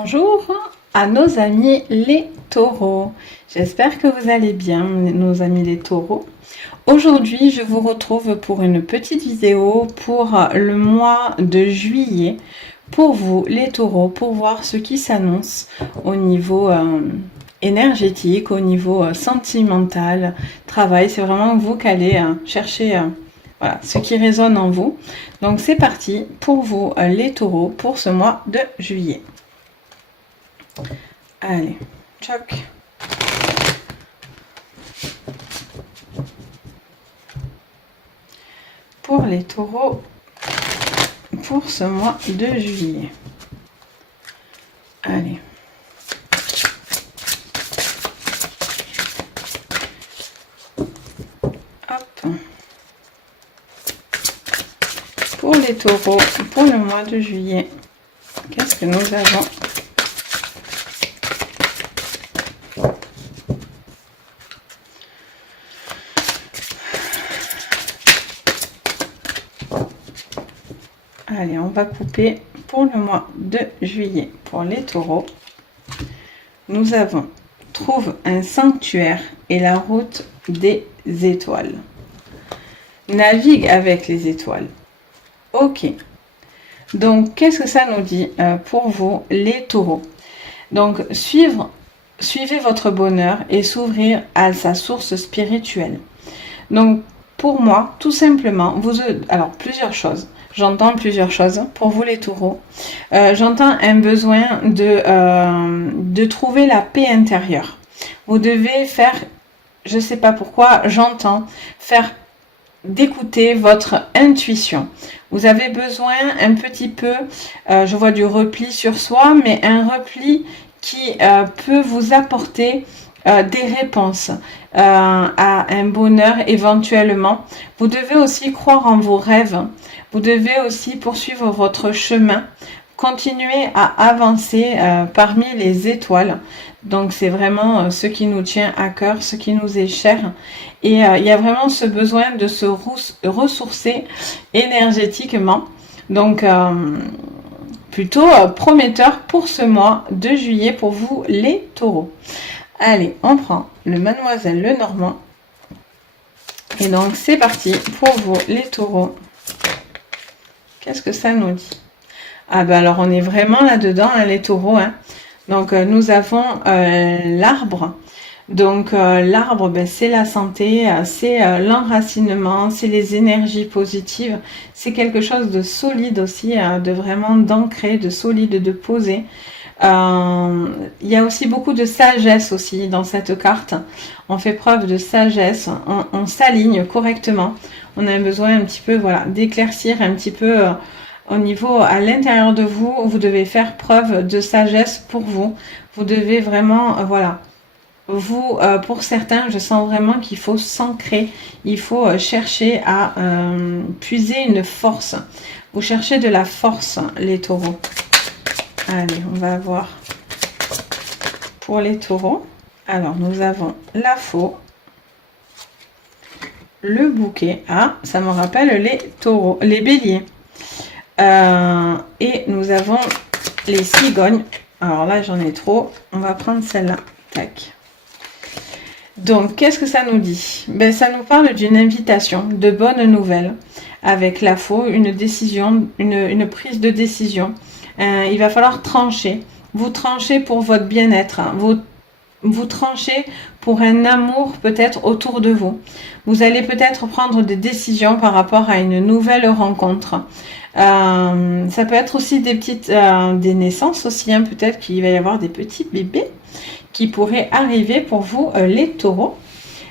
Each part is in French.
Bonjour à nos amis les taureaux. J'espère que vous allez bien, nos amis les taureaux. Aujourd'hui, je vous retrouve pour une petite vidéo pour le mois de juillet. Pour vous, les taureaux, pour voir ce qui s'annonce au niveau énergétique, au niveau sentimental, travail. C'est vraiment vous qui allez chercher voilà, ce qui résonne en vous. Donc c'est parti pour vous, les taureaux, pour ce mois de juillet. Allez, choc. Pour les taureaux, pour ce mois de juillet. Allez. Hop. Pour les taureaux, pour le mois de juillet, qu'est-ce que nous avons ? Allez, on va couper pour le mois de juillet. Pour les taureaux, nous avons trouve un sanctuaire et la route des étoiles. Navigue avec les étoiles. Ok. Donc, qu'est-ce que ça nous dit pour vous, les taureaux? Donc, suivez votre bonheur et s'ouvrir à sa source spirituelle. Donc, pour moi, tout simplement, alors plusieurs choses. J'entends plusieurs choses pour vous les taureaux. J'entends un besoin de trouver la paix intérieure. Vous devez faire, je ne sais pas pourquoi, j'entends faire d'écouter votre intuition. Vous avez besoin un petit peu, je vois du repli sur soi, mais un repli qui peut vous apporter des réponses à un bonheur éventuellement. Vous devez aussi croire en vos rêves. Vous devez aussi poursuivre votre chemin. Continuer à avancer parmi les étoiles. Donc c'est vraiment ce qui nous tient à cœur, ce qui nous est cher. Et il y a vraiment ce besoin de se ressourcer énergétiquement. Donc plutôt prometteur pour ce mois de juillet pour vous les taureaux. Allez, on prend le Mademoiselle Lenormand. Et donc, c'est parti pour vous, les taureaux. Qu'est-ce que ça nous dit? Ah ben alors, on est vraiment là-dedans, hein, les taureaux. Hein. Donc, nous avons l'arbre. Donc, l'arbre, ben, c'est la santé, c'est l'enracinement, c'est les énergies positives. C'est quelque chose de solide aussi, de vraiment d'ancré, de solide, de posé. Il y a aussi beaucoup de sagesse aussi dans cette carte. On fait preuve de sagesse, on s'aligne correctement. On a besoin un petit peu, voilà, d'éclaircir un petit peu au niveau à l'intérieur de vous. Vous devez faire preuve de sagesse pour vous. Vous devez vraiment, voilà. Vous, pour certains, je sens vraiment qu'il faut s'ancrer. Il faut chercher à puiser une force. Vous cherchez de la force, les taureaux. Allez, on va voir pour les taureaux. Alors, nous avons la faux, le bouquet. Ah, ça me rappelle les taureaux, les béliers. Et nous avons les cigognes. Alors là, j'en ai trop. On va prendre celle-là. Tac. Donc, qu'est-ce que ça nous dit? Ben, ça nous parle d'une invitation, de bonnes nouvelles. Avec la faux, une décision, une prise de décision. Il va falloir trancher. Vous tranchez pour votre bien-être. Hein. Vous tranchez pour un amour peut-être autour de vous. Vous allez peut-être prendre des décisions par rapport à une nouvelle rencontre. Ça peut être aussi des petites des naissances aussi. Hein. Peut-être qu'il va y avoir des petits bébés qui pourraient arriver pour vous les taureaux.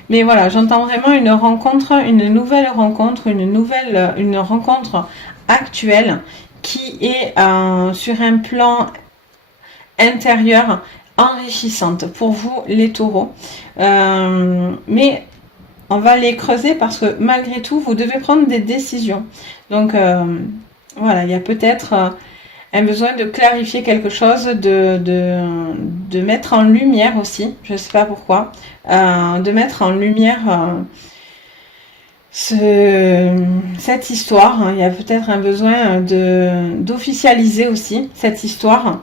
Mais voilà, j'entends vraiment une rencontre, une nouvelle rencontre, une rencontre actuelle qui est sur un plan intérieur enrichissante pour vous les taureaux. Mais on va les creuser parce que malgré tout, vous devez prendre des décisions. Donc voilà, il y a peut-être un besoin de clarifier quelque chose, de mettre en lumière aussi, je ne sais pas pourquoi, de mettre en lumière cette histoire. Il y a peut-être un besoin d'officialiser aussi cette histoire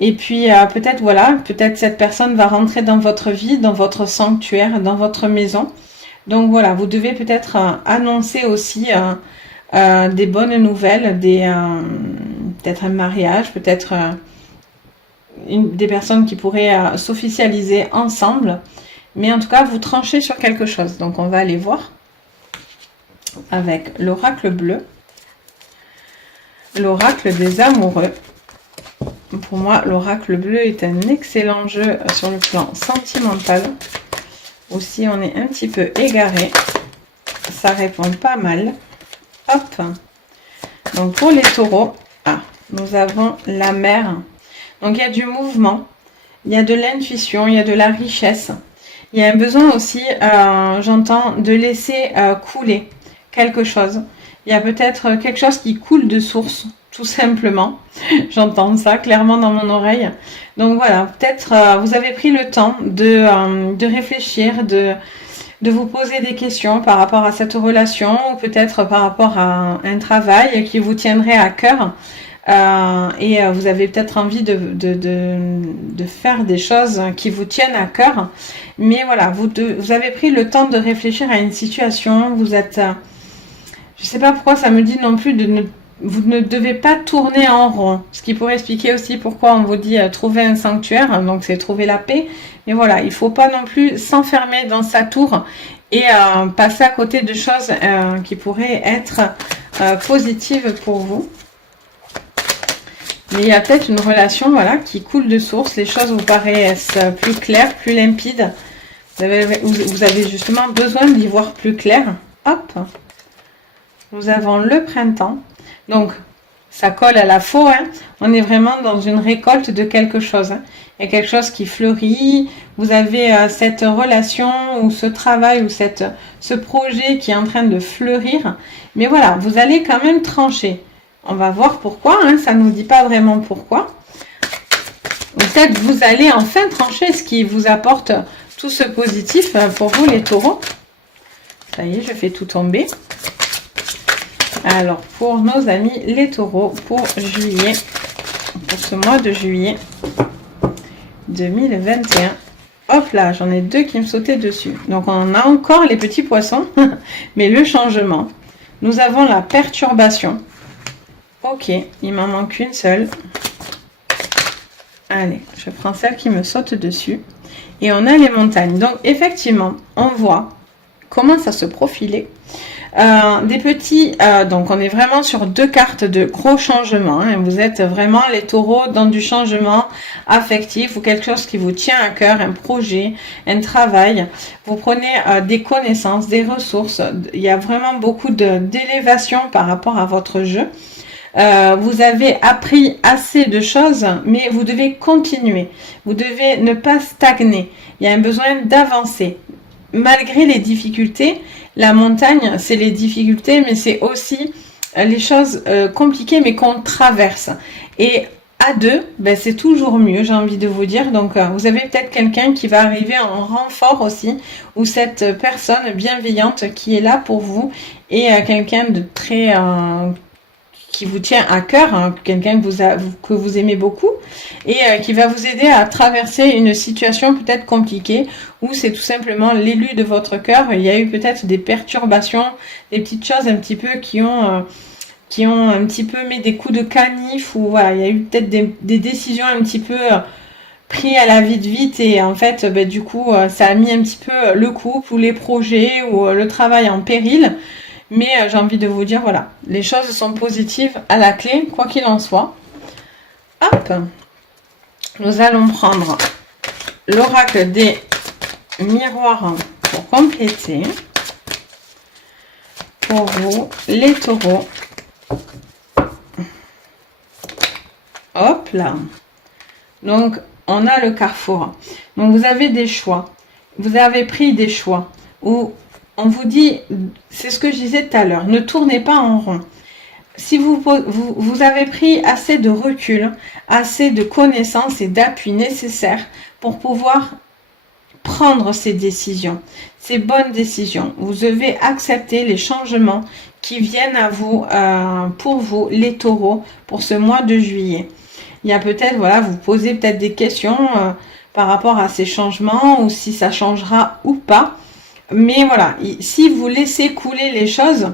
Et puis peut-être voilà, peut-être cette personne va rentrer dans votre vie, dans votre sanctuaire, dans votre maison. Donc voilà, vous devez peut-être annoncer aussi des bonnes nouvelles, peut-être un mariage, peut-être des personnes qui pourraient s'officialiser ensemble. Mais en tout cas, vous tranchez sur quelque chose. Donc on va aller voir avec l'oracle bleu, l'oracle des amoureux. Pour moi, l'oracle bleu est un excellent jeu sur le plan sentimental. Aussi, on est un petit peu égaré. Ça répond pas mal. Hop. Donc, pour les taureaux, nous avons la mer. Donc, il y a du mouvement. Il y a de l'intuition. Il y a de la richesse. Il y a un besoin aussi, j'entends, de laisser couler quelque chose. Il y a peut-être quelque chose qui coule de source, tout simplement. J'entends ça clairement dans mon oreille. Donc voilà, peut-être vous avez pris le temps de réfléchir, de vous poser des questions par rapport à cette relation ou peut-être par rapport à un travail qui vous tiendrait à cœur. Et vous avez peut-être envie de faire des choses qui vous tiennent à cœur. Mais voilà, vous avez pris le temps de réfléchir à une situation. Vous êtes... je sais pas pourquoi ça me dit non plus vous ne devez pas tourner en rond. Ce qui pourrait expliquer aussi pourquoi on vous dit trouver un sanctuaire. Donc c'est trouver la paix. Mais voilà, il faut pas non plus s'enfermer dans sa tour et passer à côté de choses qui pourraient être positives pour vous. Mais il y a peut-être une relation voilà, qui coule de source. Les choses vous paraissent plus claires, plus limpides. Vous avez justement besoin d'y voir plus clair. Hop. Nous avons le printemps. Donc, ça colle à la faux. Hein. On est vraiment dans une récolte de quelque chose. Hein. Il y a quelque chose qui fleurit. Vous avez cette relation ou ce travail ou ce projet qui est en train de fleurir. Mais voilà, vous allez quand même trancher. On va voir pourquoi, hein, ça ne nous dit pas vraiment pourquoi. Peut-être vous allez enfin trancher ce qui vous apporte tout ce positif pour vous les taureaux. Ça y est, je fais tout tomber. Alors, pour nos amis les taureaux, pour juillet, pour ce mois de juillet 2021. Hop là, j'en ai deux qui me sautaient dessus. Donc, on a encore les petits poissons, mais le changement. Nous avons la perturbation. Ok, il m'en manque une seule. Allez, je prends celle qui me saute dessus. Et on a les montagnes. Donc, effectivement, on voit comment ça se profilait. Des petits... donc, on est vraiment sur deux cartes de gros changements. Hein. Vous êtes vraiment les taureaux dans du changement affectif ou quelque chose qui vous tient à cœur, un projet, un travail. Vous prenez des connaissances, des ressources. Il y a vraiment beaucoup d'élévation par rapport à votre jeu. Vous avez appris assez de choses, mais vous devez continuer. Vous devez ne pas stagner. Il y a un besoin d'avancer. Malgré les difficultés, la montagne, c'est les difficultés, mais c'est aussi les choses compliquées, mais qu'on traverse. Et à deux, ben, c'est toujours mieux, j'ai envie de vous dire. Donc, vous avez peut-être quelqu'un qui va arriver en renfort aussi, ou cette personne bienveillante qui est là pour vous, et quelqu'un de très... qui vous tient à cœur, hein, quelqu'un que vous aimez beaucoup et qui va vous aider à traverser une situation peut-être compliquée ou c'est tout simplement l'élu de votre cœur. Il y a eu peut-être des perturbations, des petites choses un petit peu qui ont un petit peu mis des coups de canif ou voilà, il y a eu peut-être des décisions un petit peu prises à la vite et en fait, ben, du coup, ça a mis un petit peu le couple ou les projets ou le travail en péril. Mais j'ai envie de vous dire, voilà, les choses sont positives à la clé, quoi qu'il en soit. Hop, nous allons prendre l'oracle des miroirs pour compléter. Pour vous, les taureaux. Hop là. Donc, on a le carrefour. Donc, vous avez des choix. Vous avez pris des choix. Ou on vous dit, c'est ce que je disais tout à l'heure, ne tournez pas en rond. Si vous avez pris assez de recul, assez de connaissances et d'appui nécessaires pour pouvoir prendre ces décisions, ces bonnes décisions. Vous devez accepter les changements qui viennent à vous, pour vous, les taureaux, pour ce mois de juillet. il y a peut-être, voilà, vous posez peut-être des questions par rapport à ces changements ou si ça changera ou pas. Mais voilà, si vous laissez couler les choses,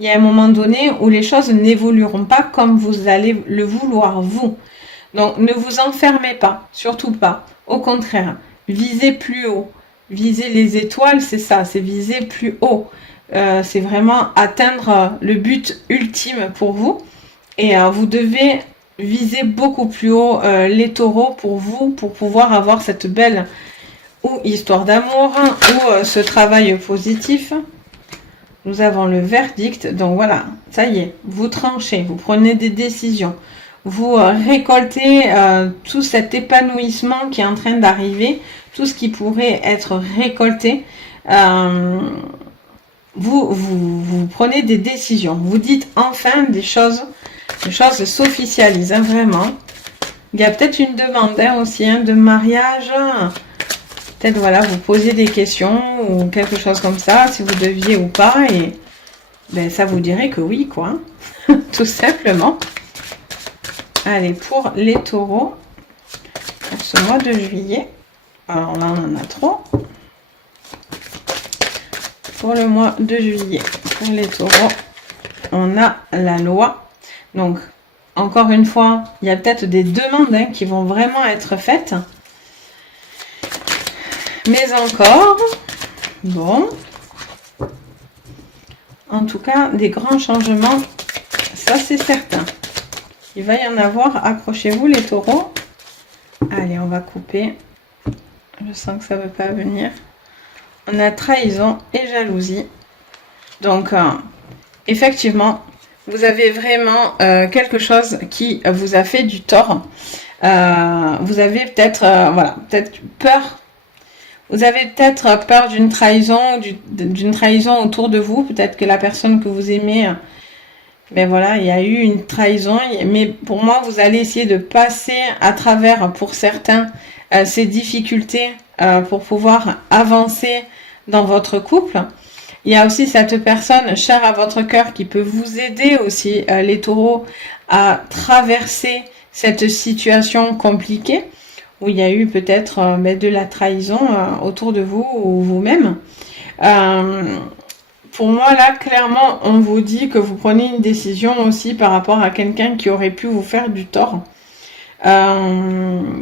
il y a un moment donné où les choses n'évolueront pas comme vous allez le vouloir, vous. Donc, ne vous enfermez pas, surtout pas. Au contraire, visez plus haut. Viser les étoiles, c'est ça, c'est viser plus haut. C'est vraiment atteindre le but ultime pour vous. Et vous devez viser beaucoup plus haut les taureaux pour vous, pour pouvoir avoir cette belle ou histoire d'amour ou ce travail positif. Nous avons le verdict. Donc voilà, ça y est, vous tranchez, vous prenez des décisions. Vous récoltez tout cet épanouissement qui est en train d'arriver, tout ce qui pourrait être récolté. Vous prenez des décisions. Vous dites enfin des choses s'officialisent, hein, vraiment. Il y a peut-être une demande aussi de mariage. Peut-être, voilà, vous posez des questions ou quelque chose comme ça, si vous deviez ou pas. Et ben, ça vous dirait que oui, quoi. Tout simplement. Allez, pour les taureaux, pour ce mois de juillet. Alors là, on en a trop. Pour le mois de juillet, pour les taureaux, on a la loi. Donc, encore une fois, il y a peut-être des demandes qui vont vraiment être faites. Mais encore, bon, en tout cas, des grands changements, ça c'est certain. Il va y en avoir, accrochez-vous les taureaux. Allez, on va couper. Je sens que ça ne veut pas venir. On a trahison et jalousie. Donc, effectivement, vous avez vraiment quelque chose qui vous a fait du tort. Vous avez peut-être voilà, peut-être peur. Vous avez peut-être peur d'une trahison autour de vous. Peut-être que la personne que vous aimez, ben voilà, il y a eu une trahison. Mais pour moi, vous allez essayer de passer à travers, pour certains, ces difficultés pour pouvoir avancer dans votre couple. Il y a aussi cette personne chère à votre cœur qui peut vous aider aussi, les taureaux, à traverser cette situation compliquée où il y a eu peut-être de la trahison autour de vous ou vous-même. Pour moi, là, clairement, on vous dit que vous prenez une décision aussi par rapport à quelqu'un qui aurait pu vous faire du tort. Il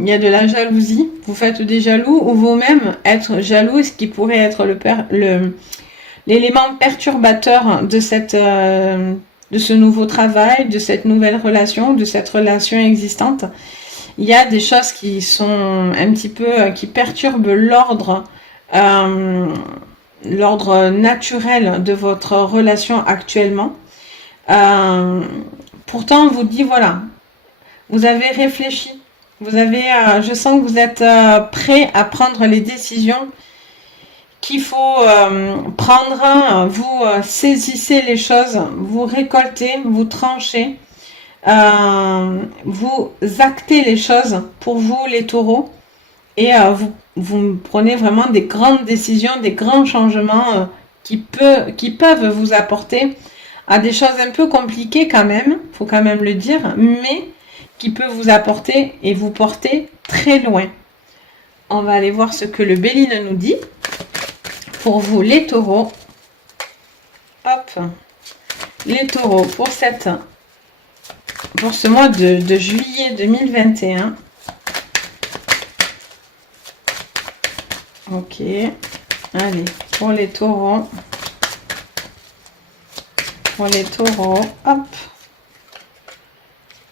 y a de la jalousie. Vous faites des jaloux ou vous-même être jaloux, ce qui pourrait être l'élément perturbateur de ce nouveau travail, de cette nouvelle relation, de cette relation existante. Il y a des choses qui sont un petit peu, qui perturbent l'ordre naturel de votre relation actuellement. Pourtant, on vous dit, voilà, vous avez réfléchi, je sens que vous êtes prêt à prendre les décisions qu'il faut prendre. Vous saisissez les choses, vous récoltez, vous tranchez, vous actez les choses pour vous les taureaux et vous prenez vraiment des grandes décisions, des grands changements qui peuvent vous apporter à des choses un peu compliquées quand même, faut quand même le dire, mais qui peut vous apporter et vous porter très loin. On va aller voir ce que le Béline nous dit. Pour vous, les taureaux. Hop. Les taureaux, pour ce mois de juillet 2021. Ok. Allez, pour les taureaux. Pour les taureaux, hop.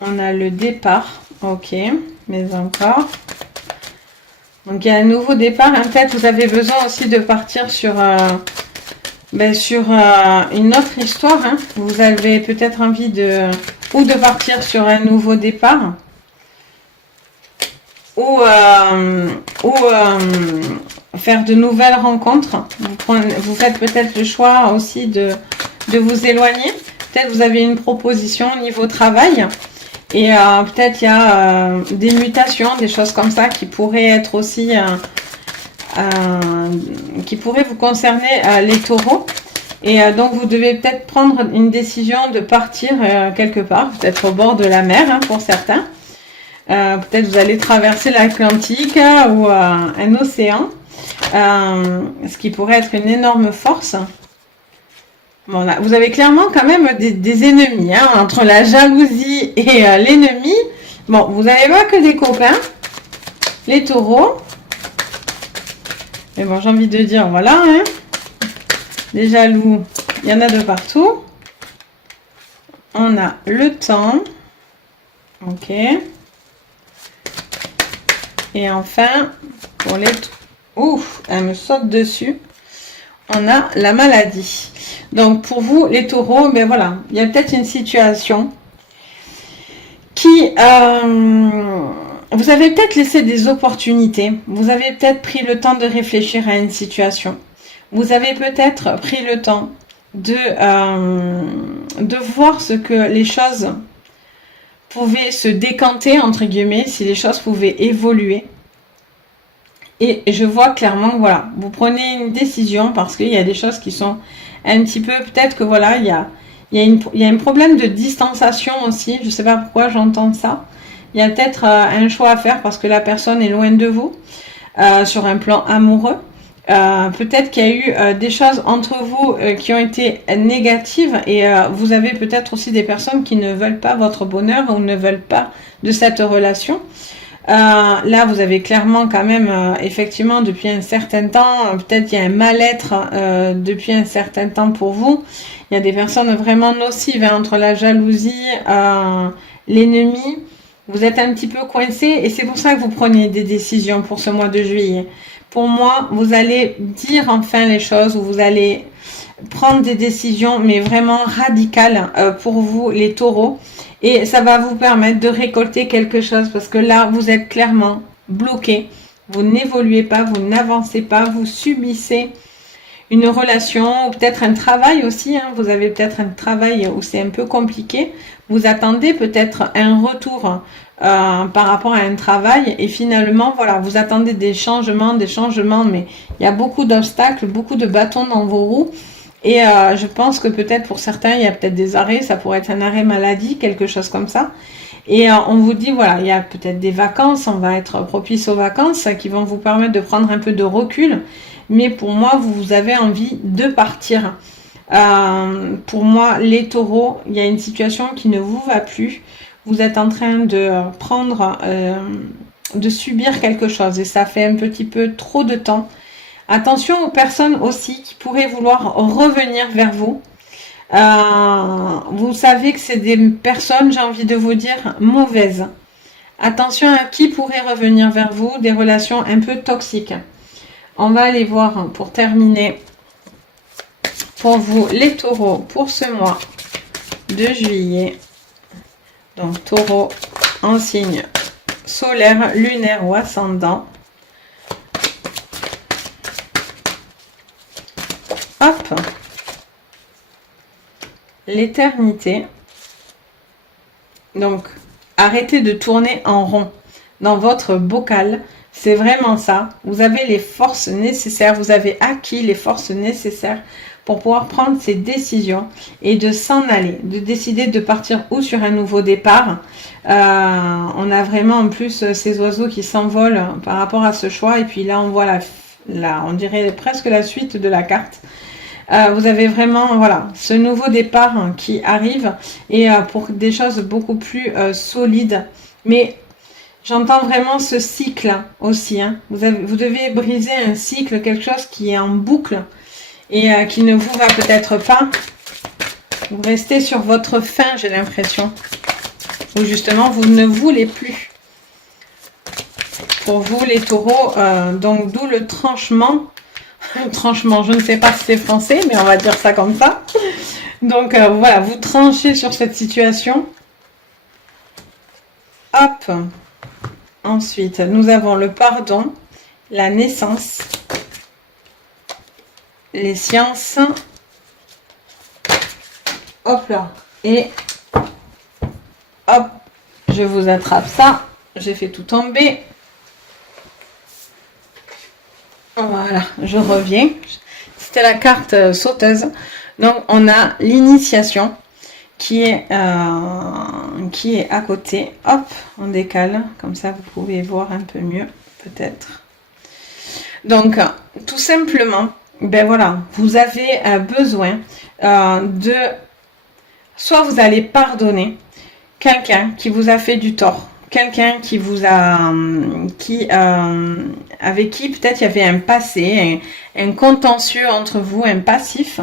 On a le départ. Ok. Mais encore. Donc, il y a un nouveau départ. Peut-être vous avez besoin aussi de partir sur une autre histoire. Vous avez peut-être envie de partir sur un nouveau départ. Ou faire de nouvelles rencontres. Vous faites peut-être le choix aussi de vous éloigner. Peut-être vous avez une proposition au niveau travail. Et peut-être il y a des mutations, des choses comme ça qui pourraient être aussi, qui pourraient vous concerner les taureaux. Et donc vous devez peut-être prendre une décision de partir quelque part, peut-être au bord de la mer pour certains. Peut-être vous allez traverser l'Atlantique ou un océan. Ce qui pourrait être une énorme force. Bon, là, vous avez clairement quand même des ennemis, hein, entre la jalousie et l'ennemi. Bon, vous n'avez pas que des copains, les taureaux. Mais bon, j'ai envie de dire, voilà, hein, des jaloux, il y en a de partout. On a le temps. Ok. Et enfin, pour les... Ouf, elle me saute dessus. On a la maladie. Donc, pour vous, les taureaux, ben voilà, il y a peut-être une situation qui... vous avez peut-être laissé des opportunités. Vous avez peut-être pris le temps de réfléchir à une situation. Vous avez peut-être pris le temps de voir ce que les choses pouvaient se décanter, entre guillemets, si les choses pouvaient évoluer. Et je vois clairement, voilà, vous prenez une décision parce qu'il y a des choses qui sont un petit peu, peut-être que voilà, il y a un problème de distanciation aussi. Je ne sais pas pourquoi j'entends ça. Il y a peut-être un choix à faire parce que la personne est loin de vous sur un plan amoureux. Peut-être qu'il y a eu des choses entre vous qui ont été négatives et vous avez peut-être aussi des personnes qui ne veulent pas votre bonheur ou ne veulent pas de cette relation. Là, vous avez clairement quand même, effectivement, depuis un certain temps, peut-être il y a un mal-être depuis un certain temps pour vous. Il y a des personnes vraiment nocives hein, entre la jalousie, l'ennemi. Vous êtes un petit peu coincé et c'est pour ça que vous prenez des décisions pour ce mois de juillet. Pour moi, vous allez dire enfin les choses ou vous allez prendre des décisions, mais vraiment radicales pour vous, les taureaux. Et ça va vous permettre de récolter quelque chose parce que là, vous êtes clairement bloqué. Vous n'évoluez pas, vous n'avancez pas, vous subissez une relation ou peut-être un travail aussi. Hein. Vous avez peut-être un travail où c'est un peu compliqué. Vous attendez peut-être un retour par rapport à un travail et finalement, voilà, vous attendez des changements, mais il y a beaucoup d'obstacles, beaucoup de bâtons dans vos roues. Et je pense que peut-être pour certains, il y a peut-être des arrêts, ça pourrait être un arrêt maladie, quelque chose comme ça. Et on vous dit, voilà, il y a peut-être des vacances, on va être propice aux vacances qui vont vous permettre de prendre un peu de recul. Mais pour moi, vous avez envie de partir. Pour moi, les taureaux, il y a une situation qui ne vous va plus. Vous êtes en train de prendre, de subir quelque chose et ça fait un petit peu trop de temps. Attention aux personnes aussi qui pourraient vouloir revenir vers vous. Vous savez que c'est des personnes, j'ai envie de vous dire, mauvaises. Attention à qui pourrait revenir vers vous, des relations un peu toxiques. On va aller voir pour terminer pour vous les taureaux pour ce mois de juillet. Donc taureau en signe solaire, lunaire ou ascendant. Hop, l'éternité. Donc, arrêtez de tourner en rond dans votre bocal. C'est vraiment ça. Vous avez les forces nécessaires. Vous avez acquis les forces nécessaires pour pouvoir prendre ces décisions et de s'en aller, de décider de partir ou sur un nouveau départ. On a vraiment en plus ces oiseaux qui s'envolent par rapport à ce choix. Et puis là, on voit on dirait presque la suite de la carte. Vous avez vraiment voilà ce nouveau départ qui arrive et pour des choses beaucoup plus solides. Mais j'entends vraiment ce cycle aussi. Hein. Vous devez briser un cycle, quelque chose qui est en boucle et qui ne vous va peut-être pas. Vous restez sur votre faim, j'ai l'impression. Ou justement, vous ne voulez plus. Pour vous, les taureaux, donc d'où le tranchement. Tranchement, je ne sais pas si c'est français, mais on va dire ça comme ça. Donc voilà, vous tranchez sur cette situation. Hop. Ensuite, nous avons le pardon, la naissance, les sciences. Hop là. Et hop, je vous attrape ça. J'ai fait tout tomber. Voilà, je reviens. C'était la carte sauteuse. Donc, on a l'initiation qui est à côté. Hop, on décale, comme ça vous pouvez voir un peu mieux peut-être. Donc tout simplement, ben voilà, vous avez besoin de, soit vous allez pardonner quelqu'un qui vous a fait du tort, quelqu'un qui vous a, avec qui peut-être il y avait un passé, un contentieux entre vous, un passif.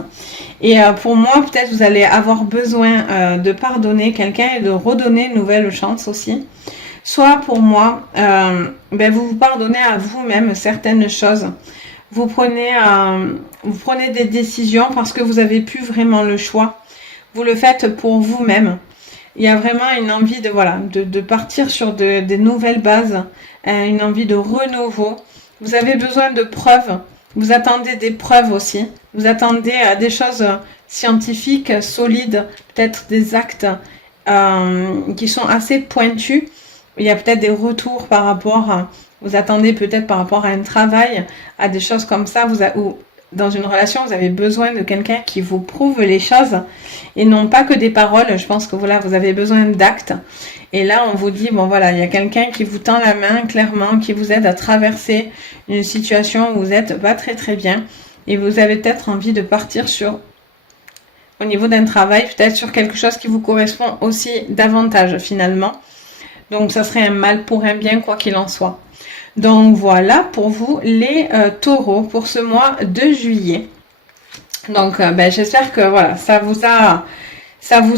Et pour moi, peut-être vous allez avoir besoin de pardonner quelqu'un et de redonner une nouvelle chance aussi. Soit pour moi, ben vous vous pardonnez à vous-même certaines choses. Vous prenez des décisions parce que vous n'avez plus vraiment le choix. Vous le faites pour vous-même. Il y a vraiment une envie de, voilà, de partir sur des nouvelles bases, une envie de renouveau. Vous avez besoin de preuves. Vous attendez des preuves aussi. Vous attendez des choses scientifiques, solides, peut-être des actes qui sont assez pointus. Il y a peut-être des retours par rapport à, vous attendez peut-être par rapport à un travail, à des choses comme ça, ou dans une relation, vous avez besoin de quelqu'un qui vous prouve les choses et non pas que des paroles. Je pense que voilà, vous avez besoin d'actes. Et là, on vous dit, bon voilà, il y a quelqu'un qui vous tend la main clairement, qui vous aide à traverser une situation où vous n'êtes pas très très bien et vous avez peut-être envie de partir sur, au niveau d'un travail, peut-être sur quelque chose qui vous correspond aussi davantage finalement. Donc, ça serait un mal pour un bien, quoi qu'il en soit. Donc, voilà pour vous les taureaux pour ce mois de juillet. Donc, ben, j'espère que voilà, ça vous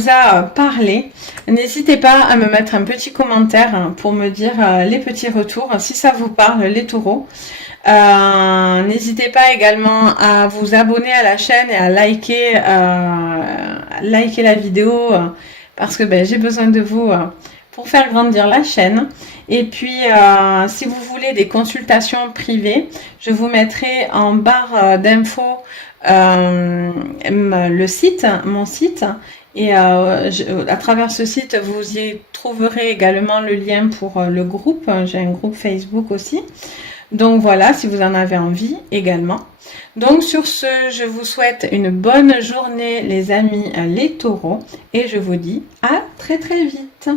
a parlé. N'hésitez pas à me mettre un petit commentaire pour me dire les petits retours, si ça vous parle, les taureaux. N'hésitez pas également à vous abonner à la chaîne et à liker la vidéo parce que ben, j'ai besoin de vous pour faire grandir la chaîne. Et puis si vous voulez des consultations privées, je vous mettrai en barre d'infos le site, mon site, et à travers ce site vous y trouverez également le lien pour le groupe. J'ai un groupe Facebook aussi. Donc voilà, si vous en avez envie également. Donc sur ce, je vous souhaite une bonne journée les amis les taureaux et je vous dis à très très vite.